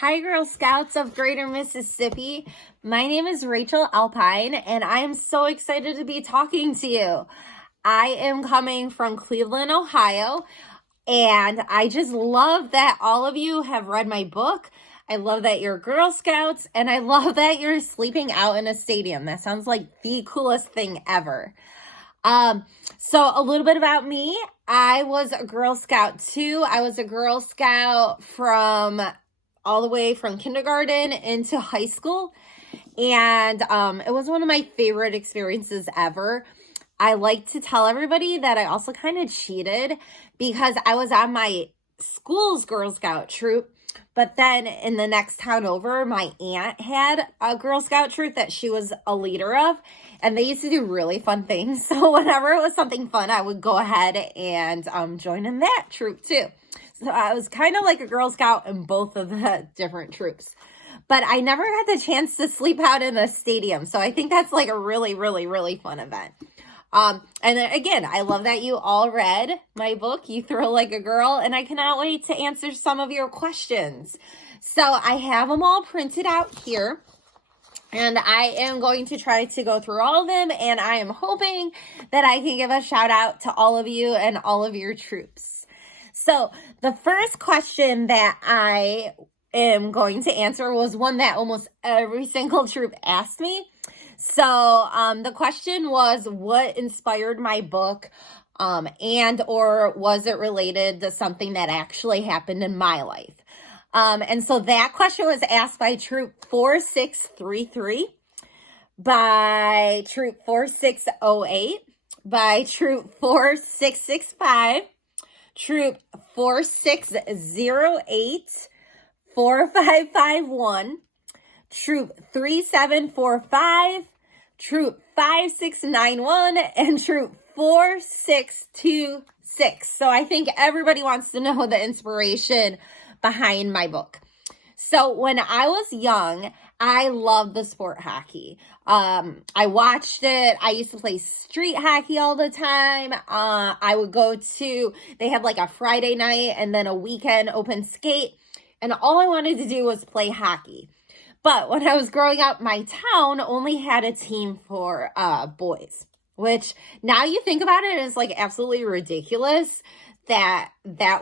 Hi, Girl Scouts of Greater Mississippi. My name is Rachel Alpine, and I am so excited to be talking to you. I am coming from Cleveland, Ohio, and I just love that all of you have read my book. I love that you're Girl Scouts, and I love that you're sleeping out in a stadium. That sounds like the coolest thing ever. So a little bit about me. I was a Girl Scout too. I was a Girl Scout from all the way from kindergarten into high school. And it was one of my favorite experiences ever. I like to tell everybody that I also kind of cheated because I was on my school's Girl Scout troop. But then in the next town over, my aunt had a Girl Scout troop that she was a leader of. And they used to do really fun things. So whenever it was something fun, I would go ahead and join in that troop too. So I was kind of like a Girl Scout in both of the different troops. But I never had the chance to sleep out in a stadium. So I think that's like a really, really, really fun event. And then again, I love that you all read my book, You Thrill Like a Girl, and I cannot wait to answer some of your questions. So I have them all printed out here. And I am going to try to go through all of them, and I am hoping that I can give a shout out to all of you and all of your troops. So the first question that I am going to answer was one that almost every single troop asked me. So the question was, what inspired my book, and or was it related to something that actually happened in my life? And so that question was asked by Troop 4633, by Troop 4608, by Troop 4665, Troop 4608, 4551, Troop 3745, Troop 5691, and Troop 4626. So I think everybody wants to know the inspiration behind my book. So when I was young, I loved the sport hockey. I watched it. I used to play street hockey all the time. I would go to, they had like a Friday night and then a weekend open skate. And all I wanted to do was play hockey. But when I was growing up, my town only had a team for boys, which now you think about it, it's like absolutely ridiculous that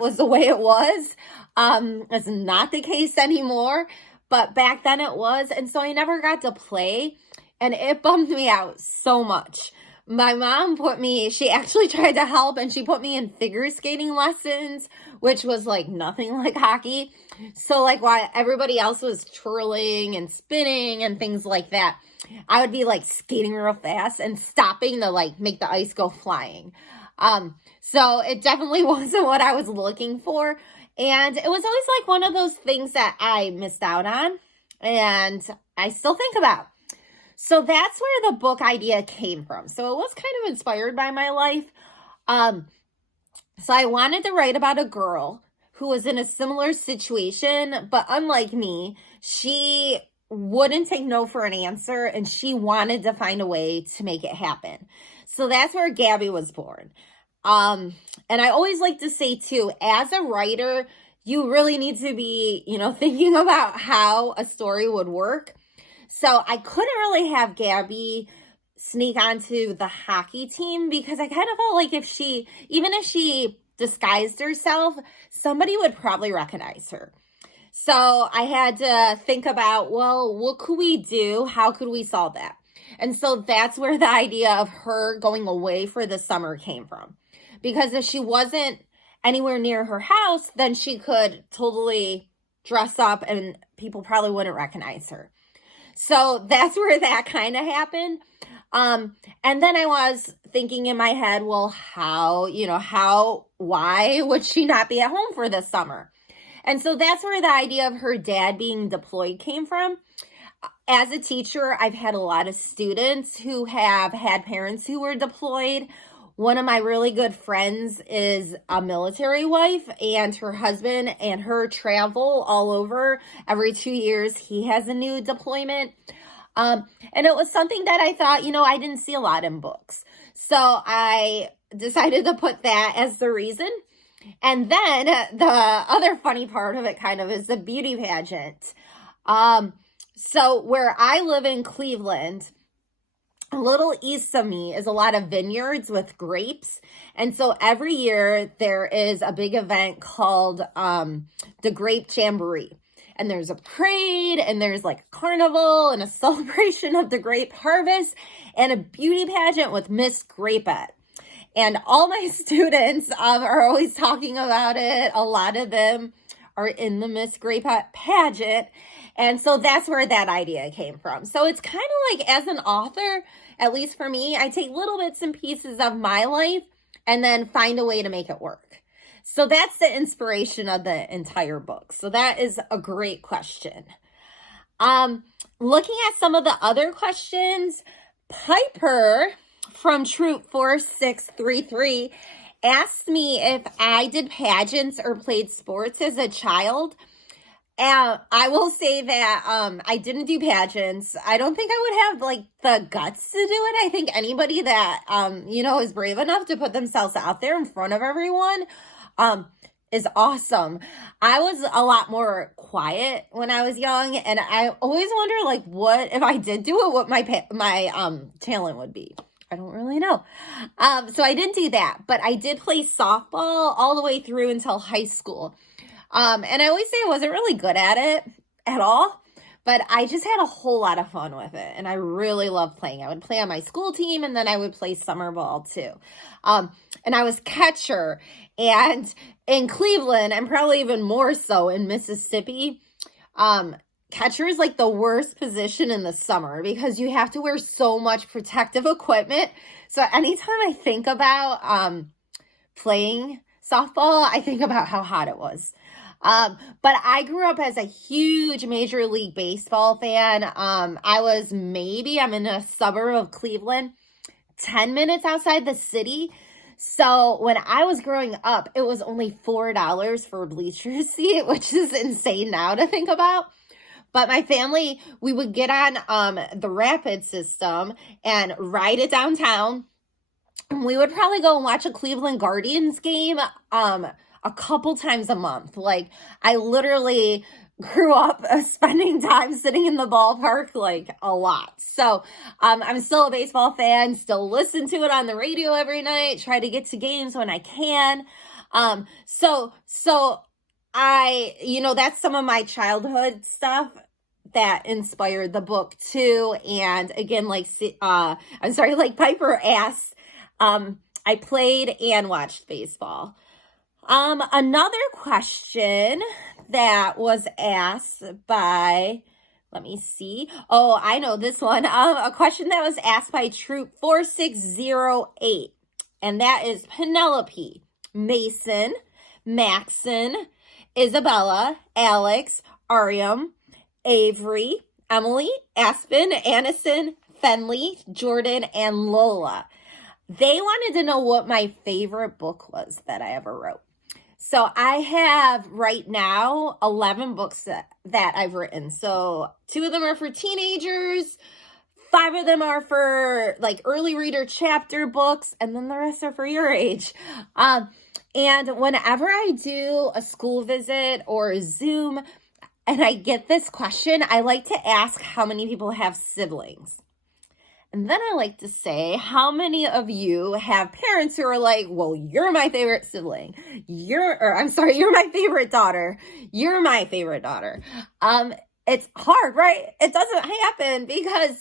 was the way it was. It's not the case anymore, but back then it was. And so I never got to play, and it bummed me out so much. My mom she actually tried to help, and she put me in figure skating lessons, which was like nothing like hockey. So like while everybody else was twirling and spinning and things like that, I would be like skating real fast and stopping to like make the ice go flying. So it definitely wasn't what I was looking for. And it was always like one of those things that I missed out on and I still think about. So that's where the book idea came from. So it was kind of inspired by my life. So I wanted to write about a girl who was in a similar situation, but unlike me, she wouldn't take no for an answer, and she wanted to find a way to make it happen. So that's where Gabby was born. And I always like to say too, as a writer, you really need to be, thinking about how a story would work. So I couldn't really have Gabby sneak onto the hockey team because I kind of felt like even if she disguised herself, somebody would probably recognize her. So I had to think about, well, what could we do? How could we solve that? And so that's where the idea of her going away for the summer came from. Because if she wasn't anywhere near her house, then she could totally dress up and people probably wouldn't recognize her. So that's where that kind of happened. And then I was thinking in my head, well, why would she not be at home for this summer? And so that's where the idea of her dad being deployed came from. As a teacher, I've had a lot of students who have had parents who were deployed. One of my really good friends is a military wife, and her husband and her travel all over. Every 2 years, he has a new deployment. And it was something that I thought, I didn't see a lot in books. So I decided to put that as the reason. And then the other funny part of it kind of is the beauty pageant. So where I live in Cleveland, a little east of me is a lot of vineyards with grapes. And so every year there is a big event called the Grape Jamboree. And there's a parade, and there's like a carnival and a celebration of the grape harvest and a beauty pageant with Miss Grapette. And all my students are always talking about it. A lot of them are in the Miss Grapette pageant. And so that's where that idea came from. So it's kind of like, as an author, at least for me, I take little bits and pieces of my life and then find a way to make it work. So that's the inspiration of the entire book. So that is a great question. Looking at some of the other questions, Piper from Troop 4633 asked me if I did pageants or played sports as a child. And I will say that I didn't do pageants. I don't think I would have like the guts to do it. I think anybody that, is brave enough to put themselves out there in front of everyone is awesome. I was a lot more quiet when I was young, and I always wonder, like, what if I did do it, what my talent would be. I don't really know. So I didn't do that, but I did play softball all the way through until high school. And I always say I wasn't really good at it at all, but I just had a whole lot of fun with it. And I really loved playing. I would play on my school team, and then I would play summer ball too. And I was catcher. And in Cleveland, and probably even more so in Mississippi, catcher is like the worst position in the summer because you have to wear so much protective equipment. So anytime I think about playing softball, I think about how hot it was. But I grew up as a huge Major League Baseball fan. I'm in a suburb of Cleveland, 10 minutes outside the city. So when I was growing up, it was only $4 for a bleacher seat, which is insane now to think about. But my family, we would get on the rapid system and ride it downtown. We would probably go and watch a Cleveland Guardians game a couple times a month. Like, I literally grew up spending time sitting in the ballpark, like, a lot. So I'm still a baseball fan, still listen to it on the radio every night, try to get to games when I can. So that's some of my childhood stuff that inspired the book too. And again, like Piper asked, I played and watched baseball. Another question that was asked by, let me see. Oh, I know this one. A question that was asked by Troop 4608. And that is Penelope, Mason, Maxon, Isabella, Alex, Ariam, Avery, Emily, Aspen, Anison, Fenley, Jordan, and Lola. They wanted to know what my favorite book was that I ever wrote. So I have right now 11 books that I've written. So 2 of them are for teenagers, 5 of them are for like early reader chapter books, and then the rest are for your age. And whenever I do a school visit or a Zoom and I get this question, I like to ask how many people have siblings. And then I like to say, how many of you have parents who are like, well, you're my favorite sibling. You're my favorite daughter. You're my favorite daughter. It's hard, right? It doesn't happen because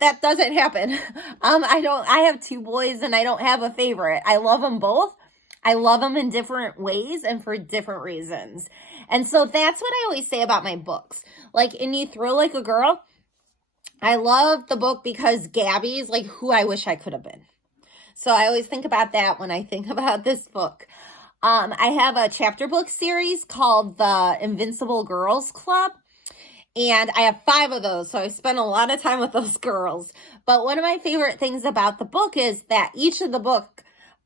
that doesn't happen. I have 2 boys and I don't have a favorite. I love them both. I love them in different ways and for different reasons. And so that's what I always say about my books. Like in You Thrill Like a Girl, I love the book because Gabby's like who I wish I could have been. So I always think about that when I think about this book. I have a chapter book series called the Invincible Girls Club. And I have 5 of those. So I spent a lot of time with those girls. But one of my favorite things about the book is that each of the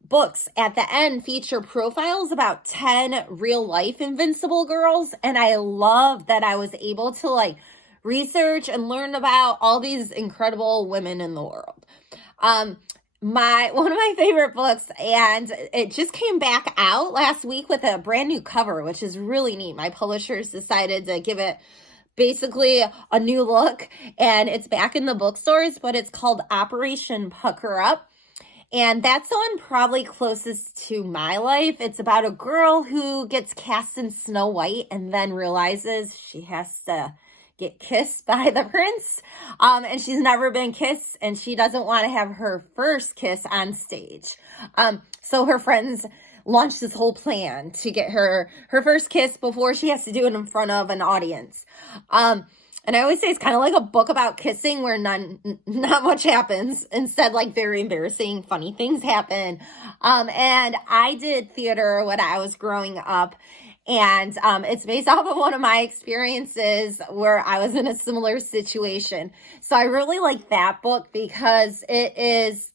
books at the end feature profiles about 10 real life invincible girls. And I love that I was able to like research and learn about all these incredible women in the world. one of my favorite books, and it just came back out last week with a brand new cover, which is really neat. My publishers decided to give it basically a new look, and it's back in the bookstores, but it's called Operation Pucker Up. And that's the one probably closest to my life. It's about a girl who gets cast in Snow White and then realizes she has to get kissed by the prince. And she's never been kissed, and she doesn't want to have her first kiss on stage. So her friends launch this whole plan to get her first kiss before she has to do it in front of an audience. And I always say it's kind of like a book about kissing where not much happens. Instead, like very embarrassing, funny things happen. And I did theater when I was growing up. And it's based off of one of my experiences where I was in a similar situation. So I really like that book because it's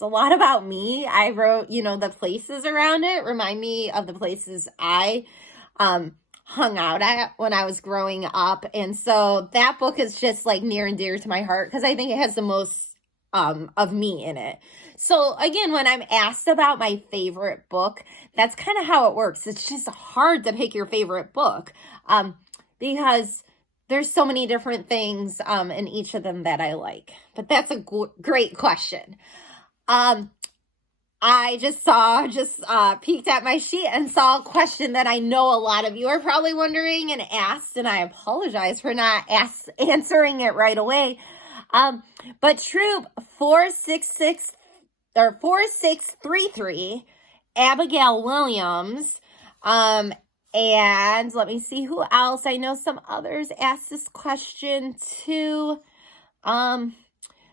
a lot about me. I wrote, the places around it remind me of the places I hung out at when I was growing up. And so that book is just like near and dear to my heart because I think it has the most of me in it. So again, when I'm asked about my favorite book, that's kind of how it works. It's just hard to pick your favorite book because there's so many different things in each of them that I like. But that's a great question. I just peeked at my sheet and saw a question that I know a lot of you are probably wondering and asked, and I apologize for not answering it right away. But Troop 466 or 4633, Abigail Williams, and let me see who else. I know some others asked this question too.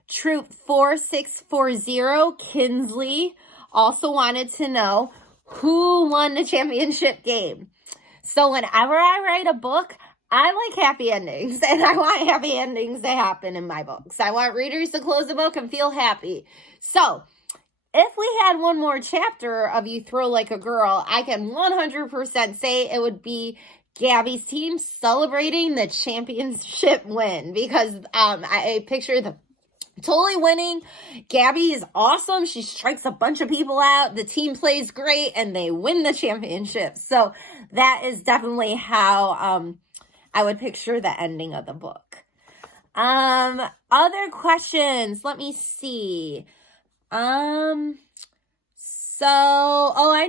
Troop 4640, Kinsley, also wanted to know who won the championship game. So whenever I write a book, I like happy endings, and I want happy endings to happen in my books. I want readers to close the book and feel happy. So if we had one more chapter of You Throw Like a Girl, I can 100% say it would be Gabby's team celebrating the championship win because I picture the totally winning. Gabby is awesome. She strikes a bunch of people out. The team plays great and they win the championship. So that is definitely how I would picture the ending of the book. Other questions. Let me see. I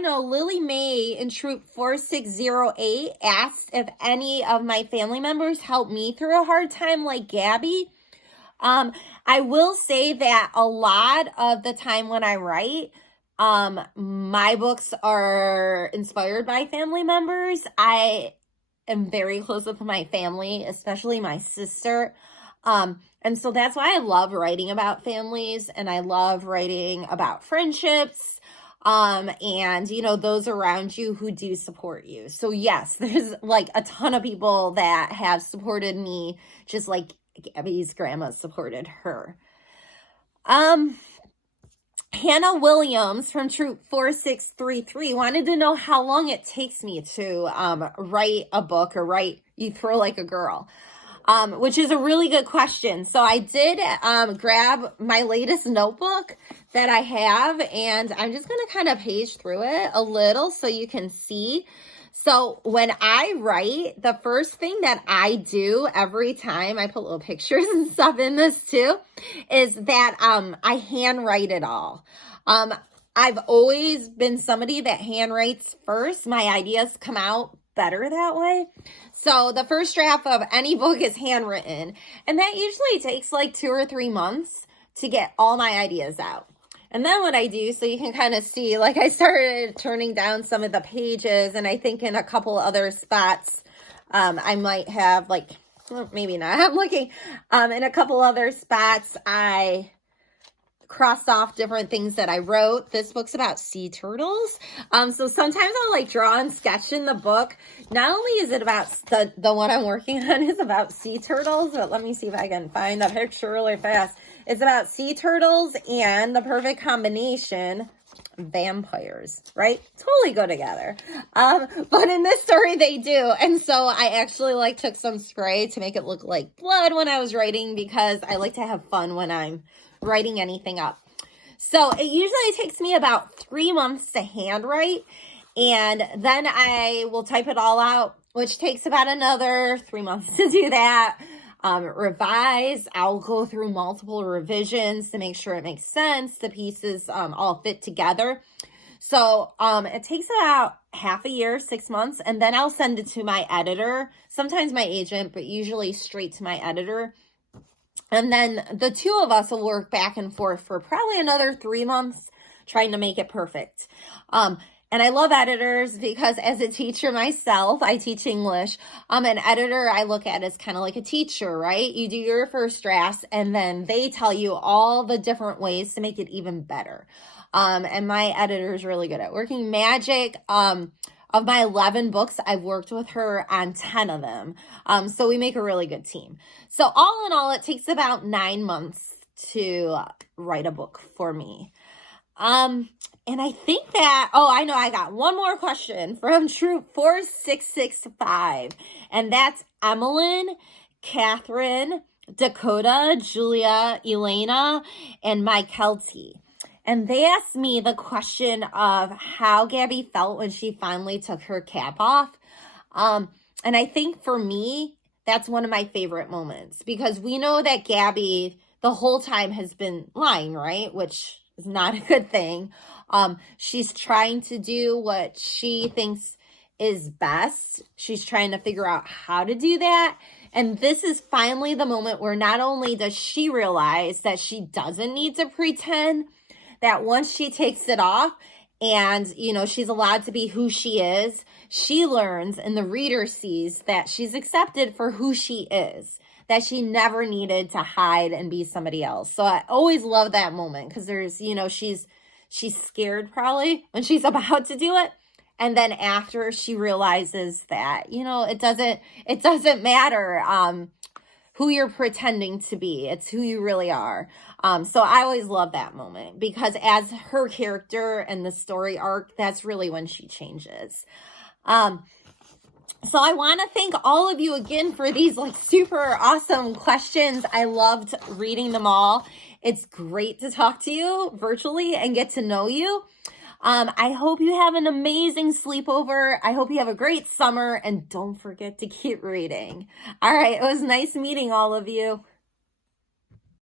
know Lily Mae in Troop 4608 asked if any of my family members helped me through a hard time like Gabby. I will say that a lot of the time when I write, my books are inspired by family members. I am very close with my family, especially my sister. And so that's why I love writing about families and I love writing about friendships, and, those around you who do support you. So yes, there's like a ton of people that have supported me, just like Gabby's grandma supported her. Hannah Williams from Troop 4633 wanted to know how long it takes me to write a book or write You Throw Like a Girl, which is a really good question. So I did grab my latest notebook that I have, and I'm just going to kind of page through it a little so you can see. So when I write, the first thing that I do every time, I put little pictures and stuff in this too, is that I handwrite it all. I've always been somebody that handwrites first. My ideas come out better that way. So the first draft of any book is handwritten, and that usually takes like 2 or 3 months to get all my ideas out. And then what I do, so you can kind of see, like I started turning down some of the pages, and I think in a couple other spots, I might have maybe not, I'm looking, in a couple other spots, I crossed off different things that I wrote. This book's about sea turtles. So sometimes I'll draw and sketch in the book. Not only is it about the one I'm working on is about sea turtles, but let me see if I can find the picture really fast. It's about sea turtles and the perfect combination, vampires, right? Totally go together. But in this story they do. And so I actually took some spray to make it look like blood when I was writing, because I like to have fun when I'm writing anything up. So it usually takes me about 3 months to handwrite, and then I will type it all out, which takes about another 3 months to do that. Revise. I'll go through multiple revisions to make sure it makes sense. The pieces all fit together. So it takes about half a year, 6 months, and then I'll send it to my editor, sometimes my agent, but usually straight to my editor. And then the two of us will work back and forth for probably another 3 months trying to make it perfect. And I love editors because as a teacher myself, I teach English. An editor I look at as kind of like a teacher, right? You do your first drafts and then they tell you all the different ways to make it even better. And my editor is really good at working magic. Of my 11 books, I've worked with her on 10 of them. So we make a really good team. So all in all, it takes about 9 months to write a book for me. And I think that, I know I got one more question from Troop 4665. And that's Emmeline, Catherine, Dakota, Julia, Elena, and Mykelty. And they asked me the question of how Gabby felt when she finally took her cap off. And I think for me, that's one of my favorite moments because we know that Gabby the whole time has been lying, right? Which is not a good thing. She's trying to do what she thinks is best. She's trying to figure out how to do that. And this is finally the moment where not only does she realize that she doesn't need to pretend, that once she takes it off and, she's allowed to be who she is, she learns and the reader sees that she's accepted for who she is, that she never needed to hide and be somebody else. So I always love that moment because there's, she's scared probably when she's about to do it. And then after she realizes that, it doesn't matter who you're pretending to be. It's who you really are. So I always love that moment because as her character and the story arc, that's really when she changes. So I want to thank all of you again for these super awesome questions. I loved reading them all. It's great to talk to you virtually and get to know you. I hope you have an amazing sleepover. I hope you have a great summer and don't forget to keep reading. All right. It was nice meeting all of you.